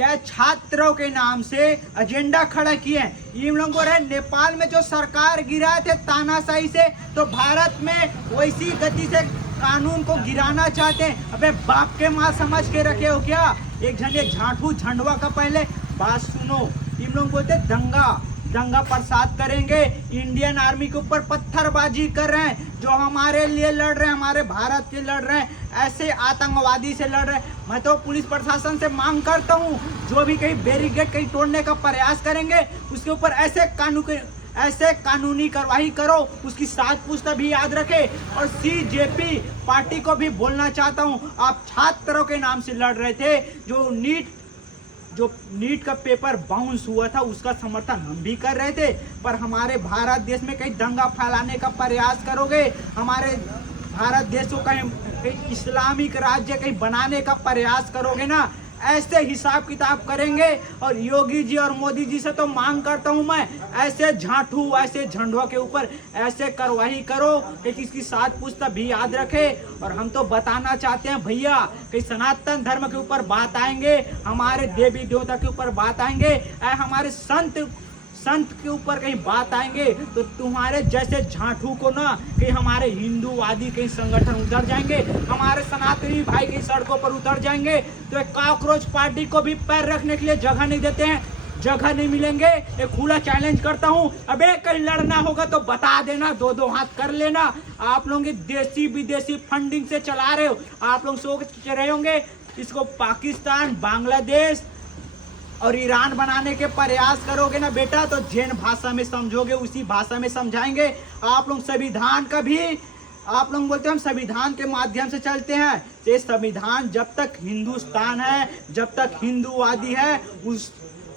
क्या छात्रों के नाम से एजेंडा खड़ा किए। इन लोगों को नेपाल में जो सरकार गिराए थे तानाशाही से, तो भारत में वैसी गति से कानून को गिराना चाहते हैं। अबे बाप के माँ समझ के रखे हो क्या? एक झंडे झांठू झंडवा का पहले बात सुनो। इन लोग बोलते दंगा प्रसाद करेंगे, इंडियन आर्मी के ऊपर पत्थरबाजी कर रहे हैं, जो हमारे लिए लड़ रहे हैं, हमारे भारत के लड़ रहे हैं, ऐसे आतंकवादी से लड़ रहे हैं। मैं तो पुलिस प्रशासन से मांग करता हूँ, जो भी कहीं बैरिकेड कहीं तोड़ने का प्रयास करेंगे उसके ऊपर ऐसे कानूनी कार्रवाई करो, उसकी साथ पूछता भी याद रखे। और सीजेपी पार्टी को भी बोलना चाहता हूँ, आप छात्रों के नाम से लड़ रहे थे, जो नीट का पेपर बाउंस हुआ था उसका समर्थन हम भी कर रहे थे, पर हमारे भारत देश में कहीं दंगा फैलाने का प्रयास करोगे, हमारे भारत देश को कहीं इस्लामिक राज्य कहीं बनाने का प्रयास करोगे ना, ऐसे हिसाब किताब करेंगे। और योगी जी और मोदी जी से तो मांग करता हूं मैं, ऐसे झांठू ऐसे झंडवा के ऊपर ऐसे कार्रवाई करो कि किसकी साथ पूछता भी याद रखे। और हम तो बताना चाहते हैं भैया कि सनातन धर्म के ऊपर बात आएंगे, हमारे देवी देवता के ऊपर बात आएंगे, हमारे संत के ऊपर कहीं बात आएंगे, तो तुम्हारे जैसे झांठू को ना कहीं हमारे हिंदूवादी कहीं संगठन उतर जाएंगे, हमारे सनातनी भाई कहीं सड़कों पर उतर जाएंगे, तो एक कॉकरोच पार्टी को भी पैर रखने के लिए जगह नहीं देते हैं, जगह नहीं मिलेंगे। एक खुला चैलेंज करता हूं, अबे कहीं लड़ना होगा तो बता देना, दो हाथ कर लेना। आप लोग देसी विदेशी फंडिंग से चला रहे हो, आप लोग सोच रहे होंगे इसको पाकिस्तान, बांग्लादेश और ईरान बनाने के प्रयास करोगे ना बेटा, तो जैन भाषा में समझोगे, उसी भाषा में समझाएंगे। आप लोग संविधान का भी, आप लोग बोलते हैं हम संविधान के माध्यम से चलते हैं, ये संविधान जब तक हिंदुस्तान है, जब तक हिंदूवादी है,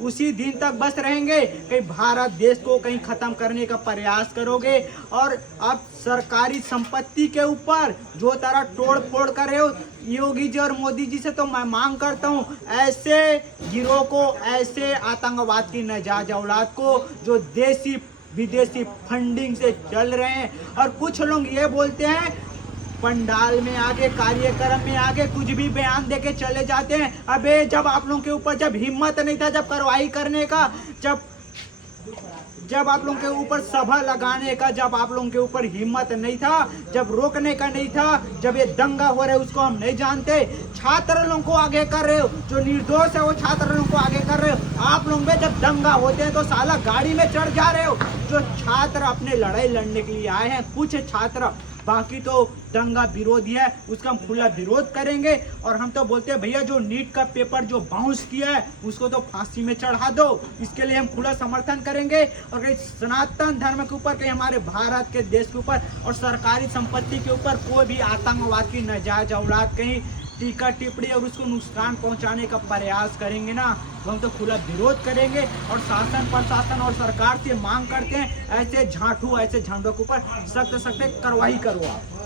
उसी दिन तक बस रहेंगे। कहीं भारत देश को कहीं खत्म करने का प्रयास करोगे, और आप सरकारी संपत्ति के ऊपर जो तरह तोड़ फोड़ कर रहे हो, योगी जी और मोदी जी से तो मैं मांग करता हूँ, ऐसे गिरोह को, ऐसे आतंकवाद की नाजायज औलाद को जो देसी विदेशी फंडिंग से चल रहे हैं। और कुछ लोग ये बोलते हैं पंडाल में आगे, कार्यक्रम में आगे कुछ भी बयान देके चले जाते हैं। अबे जब आप लोगों के ऊपर जब हिम्मत नहीं था, जब कार्रवाई करने का, जब आप लोगों के ऊपर सभा लगाने का, जब आप लोगों के ऊपर हिम्मत नहीं था, जब रोकने का नहीं था, जब ये दंगा हो रहे उसको हम नहीं जानते, छात्र लोगों को आगे कर रहे हो, जो निर्दोष है वो छात्र लोगों को आगे कर रहे हो। आप लोग में जब दंगा होते हैं तो साला गाड़ी में चढ़ जा रहे हो। जो छात्र अपने लड़ाई लड़ने के लिए आए हैं, कुछ छात्र, बाकी तो दंगा विरोधी है, उसका हम खुला विरोध करेंगे। और हम तो बोलते हैं भैया जो नीट का पेपर जो बाउंस किया है उसको तो फांसी में चढ़ा दो, इसके लिए हम खुला समर्थन करेंगे। और कहीं सनातन धर्म के ऊपर, कहीं हमारे भारत के देश के ऊपर और सरकारी संपत्ति के ऊपर कोई भी आतंकवाद की नाजायज औलाद कहीं टीका टिप्पणी और उसको नुकसान पहुंचाने का प्रयास करेंगे ना, तो हम तो खुला विरोध करेंगे। और शासन प्रशासन और सरकार से मांग करते हैं, ऐसे झांठू ऐसे झंडों के ऊपर सख्त कार्रवाई करो आप।